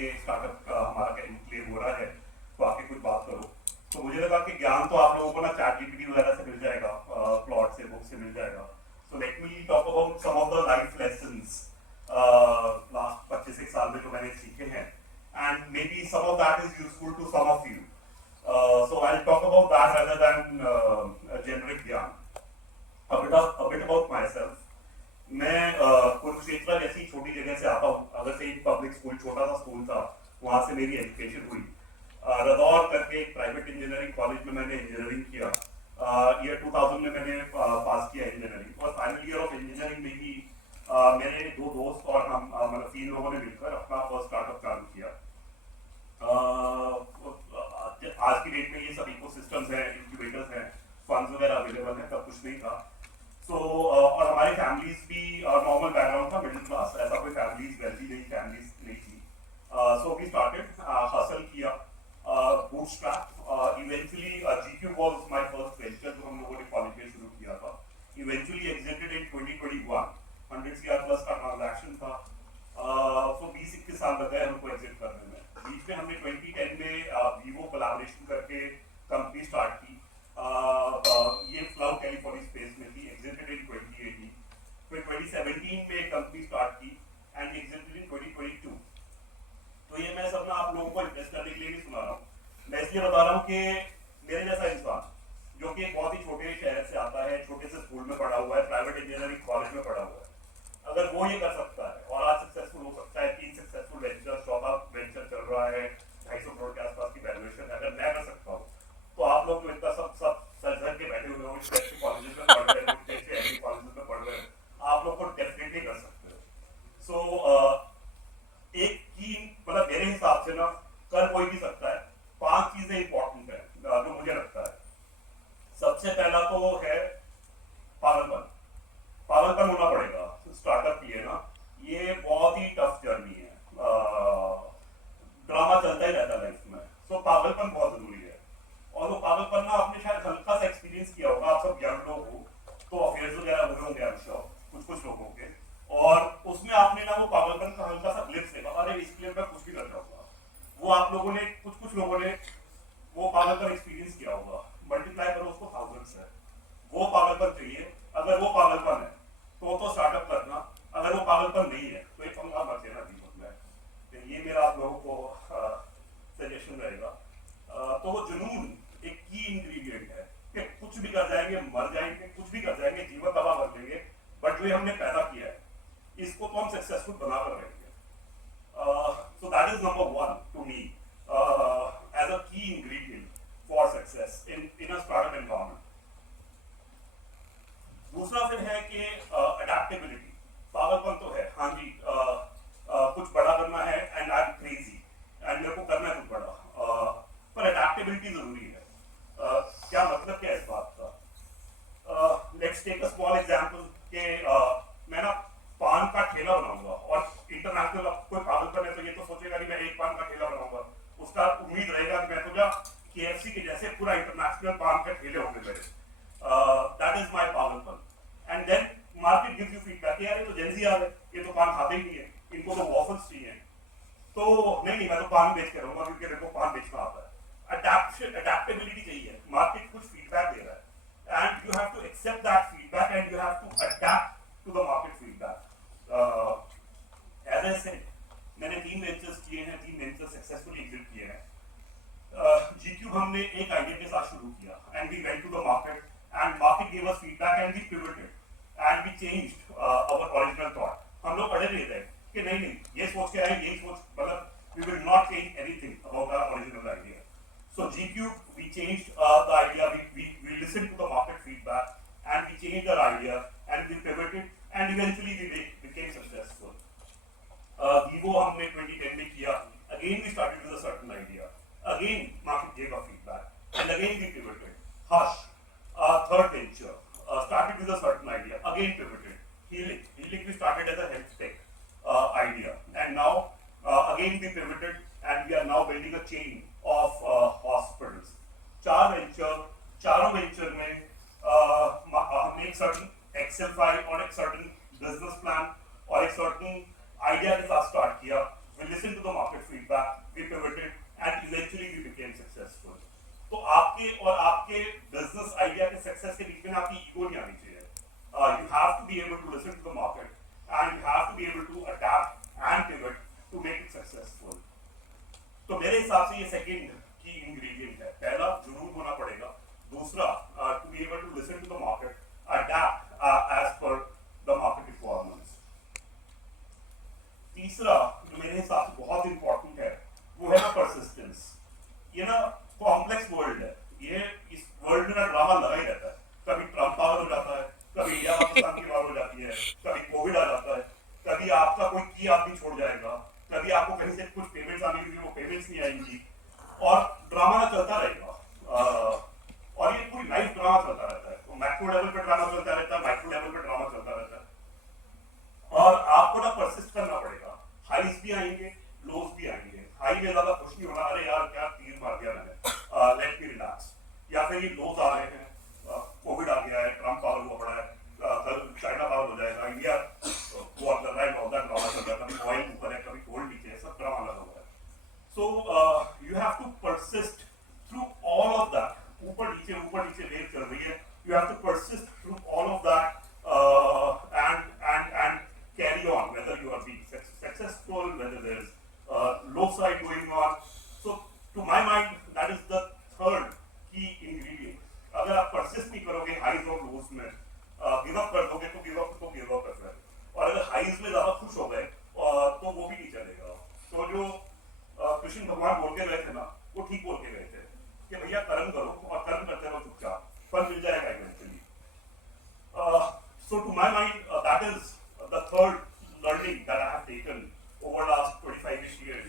ये स्टार्टअप का हमारा एनक्लेव हो रहा है, तो आके कुछ बात करो। तो मुझे लगा कि ज्ञान तो आप लोगों को ना चैट जीपीटी वगैरह से मिल जाएगा, प्लॉट से, बुक से मिल जाएगा। So let me talk about some of the life lessons last 25 साल में जो मैंने सीखे हैं, and maybe some of that is useful to some of you. So I'll talk about that rather than generic ज्ञान। A bit about myself. मैं कुरुक्षेत्र जैसी छोटी जगह से आता हूँ। अगर से पब्लिक स्कूल, छोटा सा स्कूल था, वहाँ से मेरी एजुकेशन हुई। रदौर करके एक प्राइवेट इंजीनियरिंग कॉलेज में मैंने इंजीनियरिंग किया। ईयर 2000 में मैंने पास किया इंजीनियरिंग, और फाइनल ईयर ऑफ इंजीनियरिंग में ही मेरे 2 दोस्त और हम मतलब 3 लोगों ने मिलकर अपना फर्स्ट स्टार्टअप चालू किया। आज की डेट में ये सब इकोसिस्टम्स हैं, इंक्यूबेटर्स हैं, फंड्स वगैरह अवेलेबल हैं, तब कुछ नहीं था। और हमारी फैमिलीज भी नॉर्मल बैकग्राउंड था, मिडिल क्लास, ऐसा कोई फैमिलीज वेल्दी नहीं, फैमिलीज नहीं थी। सो वी स्टार्टेड, हसल किया, bootstrap. Eventually GQ was my first venture जो हम लोगों ने कॉलेज में शुरू किया था। इवेंचुअली एग्जिटेड इन 2021, 100 CR प्लस का ट्रांजैक्शन था। सो 20-21 साल लग गए हमको एग्जिट करने में। बीच में हमने 2010 में वीवो कोलैबोरेशन करके कंपनी स्टार्ट की। ये क्लाउड टेलीफोनी स्पेस में थी, एग्जिटेड इन 2018। फिर 2017 में एक कंपनी स्टार्ट की एंड एग्जिटेड इन 2022। तो ये मैं सब ना आप लोगों को इन्वेस्ट करने के लिए नहीं सुना रहा हूँ, मैं इसलिए बता रहा हूँ कि मेरे जैसा इंसान जो कि एक बहुत ही छोटे शहर से आता है, छोटे से स्कूल में पढ़ा हुआ है, प्राइवेट इंजीनियरिंग कॉलेज में पढ़ा हुआ है, अगर वो ये कर सकता है और आज सक्सेसफुल हो सकता है, 3 सक्सेसफुल वेंचर, 14 वेंचर चल रहा है, 250 करोड़ के आसपास की वैल्यूएशन, अगर मैं कर सकता हूँ, तो आप लोग जो इतना सब सर धर के बैठे हुए हो, इतने अच्छे कॉलेजेस में पढ़ रहे हो, इतने अच्छे एमबी कॉलेजेस में पढ़ रहे हो, आप लोग को डेफिनेटली कर सकते हो। सो एक की मतलब मेरे हिसाब से ना कर कोई भी सकता है। 5 चीजें इंपॉर्टेंट है जो मुझे लगता है। सबसे पहला तो है पागलपन। पागलपन होना पड़ेगा स्टार्टअप लिए ना, ये बहुत ही टफ जर्नी है। ड्रामा चलता ही रहता है लाइफ में, सो पागलपन बहुत जरूरी है। और वो पागलपन ना आपने शायद हल्का सा एक्सपीरियंस किया होगा, आप सब यंग लोग हो तो अफेयर्स वगैरह हुए होंगे आई एम श्योर कुछ लोगों के, और उसमें आपने ना वो पागलपन का हल्का सा ग्लिम्स देखा, अरे इसके लिए मैं कुछ भी कर जाऊंगा। वो आप लोगों ने कुछ लोगों ने वो पागलपन एक्सपीरियंस किया होगा, मल्टीप्लाई करो उसको 1000 से। वो पागलपन चाहिए। अगर वो पागलपन है तो स्टार्टअप करना, अगर वो पागलपन नहीं है तो एक पंगा मत लेना जीवन में। ये मेरा आप लोगों को सजेशन रहेगा। तो वो जुनून एक की इंग्रेडिएंट है कि कुछ भी कर जाएंगे, मर जाएंगे, कुछ भी कर जाएंगे, जीवन तबाह कर देंगे, बट जो हमने पैदा किया है इसको तो हम सक्सेसफुल बना कर रहेंगे। So that is number 1 to me as a key ingredient for success in a startup environment. दूसरा फिर है कि अडेप्टेबिलिटी। पागलपन तो है, हाँ जी, कुछ बड़ा करना है and I am crazy and मेरे को करना है कुछ बड़ा, पर अडेप्टेबिलिटी जरूरी है। क्या मतलब क्या है इस बात का? Let's take a small example के मैं ना पान का ठेला बनाऊंगा, और इंटरनेशनल कोई पागलपन है तो ये तो सोचेगा नहीं मैं एक पान का ठेला बनाऊंगा, उसका उम्मीद रहेगा कि मैं तो जा KFC के जैसे पूरा इंटरनेशनल पान के ठेले होंगे मेरे। दैट इज माय पागलपन। And then market gives you feedback, यार ये तो जेंजी आ गए, ये तो पान खाते ही नहीं है, इनको तो वॉफल्स चाहिए, तो नहीं मैं तो पान बेच के रहूंगा क्योंकि मेरे को पान बेचना आता है। अडेप्टेबिलिटी चाहिए, मार्केट कुछ फीडबैक दे रहा है and you have to accept that feedback and you have to adapt to the market feedback. As I said, मैंने 3 वेंचर्स किए हैं, 3 वेंचर्स सक्सेसफुली एग्जिट किए हैं। GCube हमने एक आइडिया के साथ शुरू किया and we went to the market and market give us feedback and we pivoted and we changed our original thought. हम लोग अड़े रह गए कि नहीं ये सोच के आए, यही सोच, मतलब we will not change anything about our original idea. So GCube, we changed the idea, we listened to the market feedback and we changed our idea and we pivoted and eventually we became successful. Vivo हमने 2010 में किया, again we started with a certain idea, again market gave us feedback and again we pivoted. Hush, third venture, started with a certain idea, again pivoted. Healing we started as a health tech idea and now again we pivoted and we are now building a chain of hospitals. 4 venture, चारों venture में हमने एक certain Excel file और एक certain business plan और एक certain idea के साथ स्टार्ट किया। We listen to the market feedback. back, we pivoted, and eventually we became successful. तो आपके और आपके बिजनेस आइडिया के सक्सेस के बीच में आपकी ईगो नहीं आनी चाहिए. You have to be able to listen to the market, and you have to be able to adapt and pivot to make it successful. तो मेरे हिसाब से ये सेकंड की इंग्रेडिएंट है. पहला जुनून होना पड़ेगा. दूसरा to be able to listen to the market, adapt as per the market requirements. तीसरा जो मेरे हिसाब से बहुत इंपॉर्टेंट है वो है ना परसिस्टेंस. ये ना कॉम्प्लेक्स वर्ल्ड है. ये इस वर्ल्ड में ना ड्रामा लगा ही रहता है. कभी ट्रम्प पावर हो जाता है, कभी इंडिया पाकिस्तान की वार हो जाती है, कभी कोविड आ जाता है, कभी आपका कोई की आदमी छोड़ जाएगा, कभी आपको कहीं से कुछ पेमेंट्स आने की वो पेमेंट्स नहीं आएंगी और ड्रामा ना चलता रहेगा. और ये पूरी लाइफ ड्रामा चलता रहता है. तो मैक्रो लेवल पे ड्रामा चलता रहता है, माइक्रो लेवल पे ड्रामा चलता रहता है. और आपको ना परसिस्ट करना पड़ेगा. हाईज भी आएंगे, लोज भी आएंगे. हाई में ज्यादा खुश नहीं होना, अरे यार क्या तीर मार दिया मैंने, लेट मी रिलैक्स. या फिर ये लोज आ रहे हैं, कोविड आ गया है, ट्रम्प पावर हुआ पड़ा है, कल चाइना पावर हो जाएगा, इंडिया वो कर रहा है, बहुत ड्रामा चल रहा है. कभी ऑयल ऊपर है, कभी गोल्ड नीचे है, सब ड्रामा लगा हुआ है. So you have to persist through all of that. ऊपर नीचे वेव चल रही है. You have to persist through all of that and carry on, whether you are being successful, whether there is low side going on. So to my mind that is the third key ingredient. अगर आप persist नहीं करोगे highs और lows में, give up कर दोगे तो give up कर सकते. और अगर highs में ज्यादा खुश हो गए तो वो भी नहीं चलेगा. तो जो कृष्ण भगवान बोल के गए थे ना, वो ठीक बोल के गए थे कि भैया कर्म करो और कर्म करते रहो चुपचाप, फल मिल जाएगा eventually. So to my mind, that is the third learning that I have taken over the last 25 years.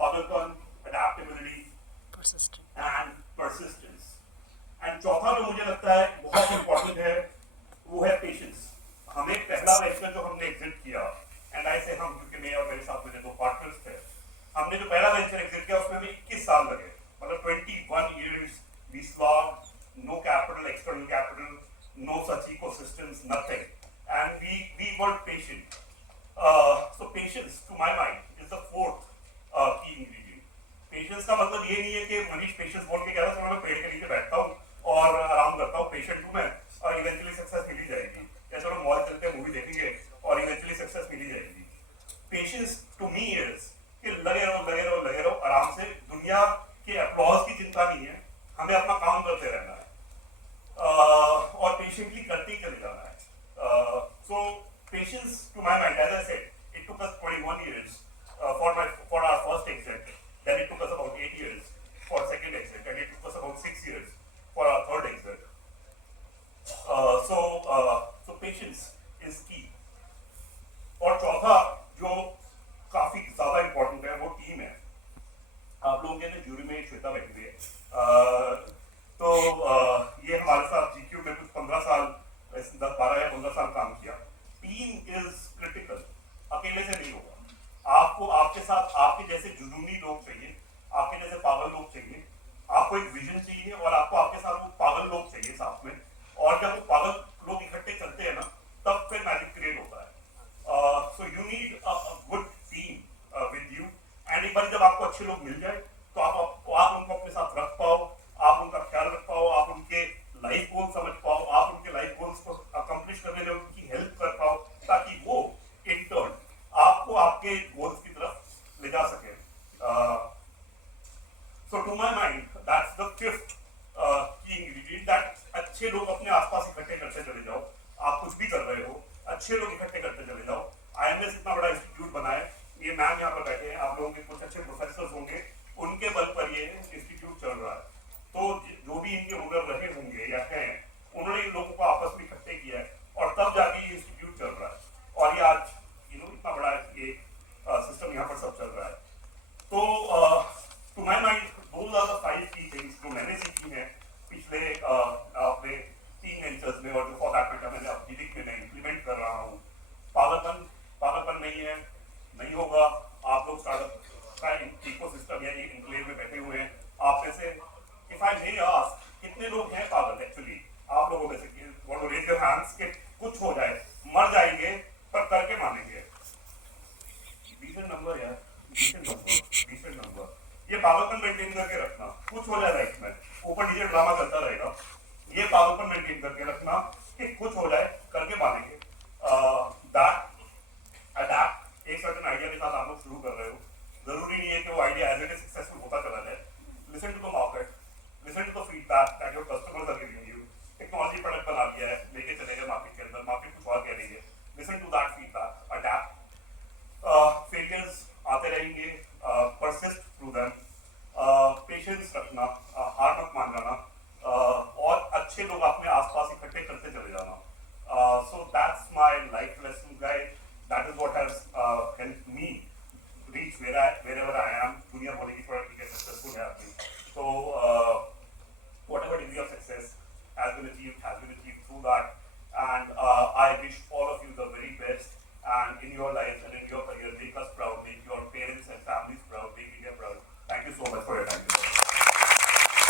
Pagalpan, adaptability, and persistence. And चौथा जो मुझे लगता है बहुत important है, वो है patience. हमें पहला वेंचर जो हमने एग्जिट किया, and I say हम क्योंकि मैं और मेरे साथ मेरे दो पार्टनर्स थे, हमने जो पहला वेंचर एग्जिट किया उसमें हमें 21 साल लगे. मतलब 21 years we slogged, no capital, external capital, no such ecosystems, nothing, and we were patient. So patience to my mind is the fourth key ingredient. Patience का मतलब ये नहीं है कि मनीष patience बोल के कह रहा है मैं पेड़ के नीचे बैठता हूँ और आराम करता हूँ, patient हूँ मैं और eventually success मिल ही जाएगी, या चलो मॉल चलते हैं मूवी देखेंगे और eventually success मिल ही जाएगी. Patience to me is कि लगे रहो आराम से. दुनिया के applause की चिंता नहीं है, हमें अपना काम करते रहना है और पेशेंटली करते ही चले जाना है. So patience to my mind, as I said, it took us 21 years for our first exit, then it took us about 8 years for second exit, and it took us about 6 years for our third exit. So patience is key. और चौथा जो काफी ज्यादा important है वो team है. आप लोगों के जूरी में श्वेता बैठी हुई है, तो ये हमारे साथ जीक्यू में कुछ 12 या 15 साल काम किया. Team is critical. अकेले से नहीं होगा. आपको आपके साथ आपके जैसे जुनूनी लोग चाहिए, आपके जैसे पागल लोग चाहिए, आपको एक विजन चाहिए और आपको आपके साथ वो पागल लोग चाहिए साथ में. और जब वो पागल लोग इकट्ठे चलते हैं ना, तब फिर मैजिक क्रिएट होता है. So you need a good team with you. And एक बार जब आपको अच्छे लोग मिल जाए तो आप उनको अपने साथ रख पाओ, आप उनका ख्याल रख पाओ, आप उनके लाइफ गोल समझ पाओ, आप उनके लाइफ गोल्स को अकम्प्लिश करने में उनकी हेल्प कर पाओ, ताकि वो इन टर्न आपको आपके गोल्स की तरफ ले जा सके. So to my mind that's the fifth key ingredient, that अच्छे लोग अपने आसपास इकट्ठे करते चले जाओ. आप कुछ भी कर रहे हो, अच्छे लोग इकट्ठे करते चले जाओ. IMS इतना बड़ा इंस्टीट्यूट बना है, ये मैम यहाँ पर बैठे हैं, आप लोगों के कुछ अच्छे प्रोफेसर होंगे, उनके बल पर ये इंस्टीट्यूट चल रहा है. तो जो भी इनके हुनर रहे होंगे या हैं, उन्होंने इन लोगों को आपस में इकट्ठे किया है और तब जाके ये इंस्टीट्यूट चल रहा है. और ये आज इतना बड़ा ये सिस्टम यहाँ पर सब चल रहा है. तो to my mind those are the 5 की थिंग्स जो मैंने सीखी हैं पिछले अपने 3 वेंचर्स में, और जो फॉर दैट मैटर मैंने अब जीडिक में मैं इम्प्लीमेंट कर रहा हूँ. पागलपन नहीं होगा. आप लोग स्टार्टअप का इकोसिस्टम या इनक्लेव में बैठे हुए हैं. आप में से इफ आई मे आस्क, कितने लोग हैं पागल एक्चुअली आप लोगों में से? Want to raise your hands कि कुछ हो जाए, मर जाएंगे पर करके मानेंगे. डिसेंट नंबर यार, डिसेंट नंबर. पागलपन मेंटेन करके रखना, कुछ हो जाए लाइफ में, ऊपर नीचे ड्रामा चलता रहेगा, ये पागलपन मेंटेन करके रखना कि कुछ हो जाए करके मानेंगे। दैट अडैप्ट, एक सर्टेन आइडिया के साथ आप लोग शुरू कर रहे हो, जरूरी नहीं है कि वो idea as it is successful होता चला जाए। Listen to the market, listen to the feedback that your customers are giving you. Technology product बना दिया है, लेके चले गए मार्केट के अंदर, मार्केट कुछ और कह रही है, listen to that feedback, adapt. Failures आते रहेंगे, परसिस्ट थ्रू देम, पेशेंस रखना, हार मत मान जाना, और अच्छे लोग अपने आसपास इकट्ठे करते चले जाना। So that's my life lesson guide, that is what has helped me reach wherever I am। दुनिया बोलेगी थोड़ा ठीक है सक्सेसफुल है आपकी, तो whatever degree of success has been achieved through that, and I wish all of you the very best and in your life